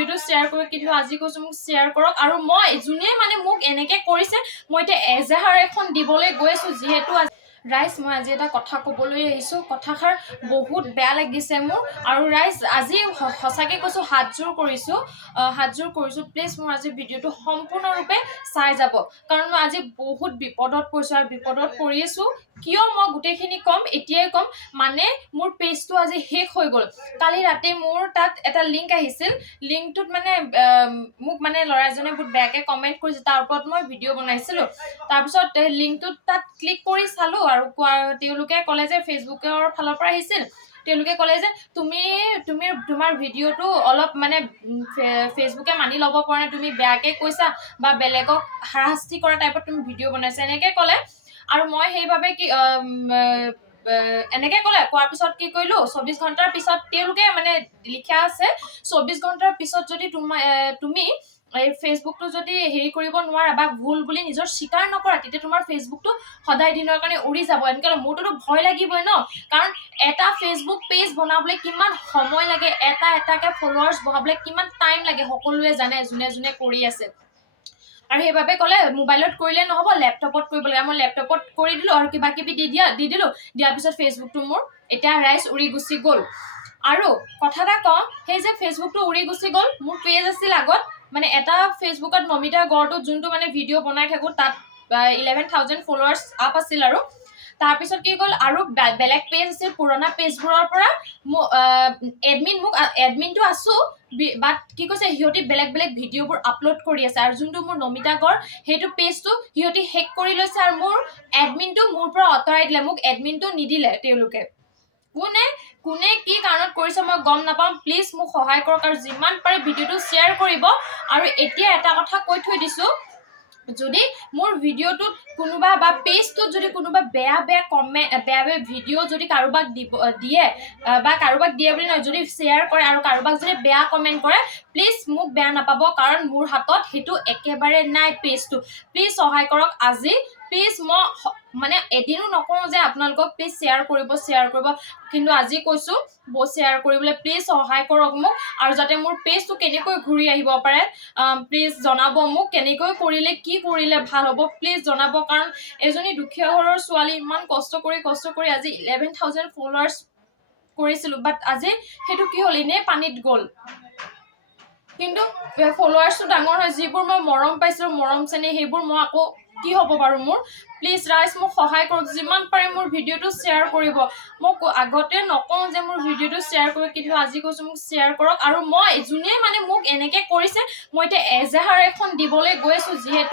ভিডিঅ'টো শ্বেয়াৰ কৰোঁ কিন্তু আজি কৈছোঁ মোক শ্বেয়াৰ কৰক আৰু মই যোনে মানে মোক এনেকৈ কৰিছে মই এতিয়া এজাহাৰ এখন দিবলৈ গৈছোঁ যিহেতু ৰাইজ মই আজি এটা কথা ক'বলৈ আহিছোঁ কথাষাৰ বহুত বেয়া লাগিছে মোৰ আৰু ৰাইজ আজি সঁচাকৈ কৈছোঁ হাতযোৰ কৰিছোঁ প্লিজ মোৰ আজি ভিডিঅ'টো সম্পূৰ্ণৰূপে চাই যাব কাৰণ মই আজি বহুত বিপদত পৰিছোঁ আৰু বিপদত পৰি আছোঁ কিয় মই গোটেইখিনি ক'ম এতিয়াই ক'ম মানে মোৰ পেজটো আজি শেষ হৈ গ'ল কালি ৰাতি মোৰ তাত এটা লিংক আহিছিল লিংকটোত মানে মোক মানে ল'ৰা এজনে বহুত বেয়াকৈ কমেণ্ট কৰিছে তাৰ ওপৰত মই ভিডিঅ' বনাইছিলোঁ তাৰপিছত লিংকটোত তাত ক্লিক কৰি চালোঁ আৰু তেওঁলোকে ক'লে যে ফেচবুকৰ ফালৰ পৰা আহিছিল তেওঁলোকে ক'লে যে তুমি তোমাৰ ভিডিঅ'টো অলপ মানে ফেচবুকে মানি ল'ব পৰা নাই তুমি বেয়াকৈ কৈছা বা বেলেগক হাৰাশাস্তি কৰা টাইপত তুমি ভিডিঅ' বনাইছা এনেকৈ ক'লে আৰু মই সেইবাবে কি এনেকৈ ক'লে কোৱাৰ পিছত কি কৰিলোঁ 24 ঘণ্টাৰ পিছত তেওঁলোকে মানে লিখা আছে 24 ঘণ্টাৰ পিছত যদি তুমি এই ফেচবুকটো যদি হেৰি কৰিব নোৱাৰা বা ভুল বুলি নিজৰ স্বীকাৰ নকৰা তেতিয়া তোমাৰ ফেচবুকটো সদায় দিনৰ কাৰণে উৰি যাব এনেকৈ মোৰটোতো ভয় লাগিবই ন কাৰণ এটা ফেচবুক পেজ বনাবলৈ কিমান সময় লাগে এটাকৈ ফলোৱাৰ্ছ বঢ়াবলৈ কিমান টাইম লাগে সকলোৱে জানে যোনে কৰি আছে আৰু সেইবাবে ক'লে মোবাইলত কৰিলে নহ'ব লেপটপত কৰিব লাগে মই লেপটপত কৰি দিলোঁ আৰু কিবা কিবি দিলোঁ দিয়াৰ পিছত ফেচবুকটো মোৰ এতিয়া ৰাইজ উৰি গুচি গ'ল আৰু কথা এটা কওঁ সেই যে ফেচবুকটো উৰি গুচি গ'ল মোৰ পেজ আছিল আগত মানে এটা ফেচবুকত নমিতা গড়টোত যোনটো মানে ভিডিঅ' বনাই থাকোঁ তাত 11,000 ফলোৱাৰ্ছ আপ আছিল আৰু তাৰপিছত কি গ'ল আৰু বেলেগ পেজ আছিল পুৰণা পেজবোৰৰ পৰা এডমিনটো আছোঁ বাট কি কৈছে সিহঁতি বেলেগ ভিডিঅ'বোৰ আপলোড কৰি আছে আৰু যোনটো মোৰ নমিতা গড় সেইটো পেজটো সিহঁতি হেক কৰি লৈছে আৰু মোৰ এডমিনটো মোৰ পৰা আঁতৰাই দিলে মোক এডমিনটো নিদিলে তেওঁলোকে কোনে কি কাৰণত কৰিছে মই গম নাপাম প্লিজ মোক সহায় কৰক আৰু যিমান পাৰে ভিডিঅ'টো শ্বেয়াৰ কৰিব আৰু এতিয়া এটা কথা কৈ থৈ দিছোঁ যদি মোৰ ভিডিঅ'টোত কোনোবা বা পেজটোত যদি কোনোবা বেয়া ভিডিঅ' যদি কাৰোবাক দিয়ে বা কাৰোবাক দিয়ে বুলি নহয় যদি শ্বেয়াৰ কৰে আৰু কাৰোবাক যদি বেয়া কমেণ্ট কৰে প্লিজ মোক বেয়া নাপাব কাৰণ মোৰ হাতত সেইটো একেবাৰে নাই পেজটো প্লিজ সহায় কৰক আজি প্লিজ মই মানে এদিনো নকওঁ যে আপোনালোকক প্লিজ শ্বেয়াৰ কৰিব কিন্তু আজি কৈছোঁ শ্বেয়াৰ কৰিবলৈ প্লিজ সহায় কৰক মোক আৰু যাতে মোৰ পেজটো কেনেকৈ ঘূৰি আহিব পাৰে প্লিজ জনাব মোক কেনেকৈ কৰিলে কি কৰিলে ভাল হ'ব প্লিজ জনাব কাৰণ এজনী দুখীয়া ঘৰৰ ছোৱালী ইমান কষ্ট কৰি আজি 11,000 ফলোৱাৰ্ছ কৰিছিলোঁ বাট আজি সেইটো কি হ'ল এনেই পানীত গ'ল কিন্তু ফলোৱাৰ্ছটো ডাঙৰ হয় যিবোৰ মই মৰম পাইছিলোঁ মৰম চেনেহ সেইবোৰ মই আকৌ কি হ'ব বাৰু মোৰ প্লিজ ৰাইজ মোক সহায় কৰক যিমান পাৰে মোৰ ভিডিঅ'টো শ্বেয়াৰ কৰিব মোক আগতে নকওঁ যে মোৰ ভিডিঅ'টো শ্বেয়াৰ কৰিব কিন্তু আজি কৈছোঁ মোক শ্বেয়াৰ কৰক আৰু মই যোনে মানে মোক এনেকৈ কৰিছে মই এতিয়া এজাহাৰ এখন দিবলৈ গৈছোঁ যিহেতু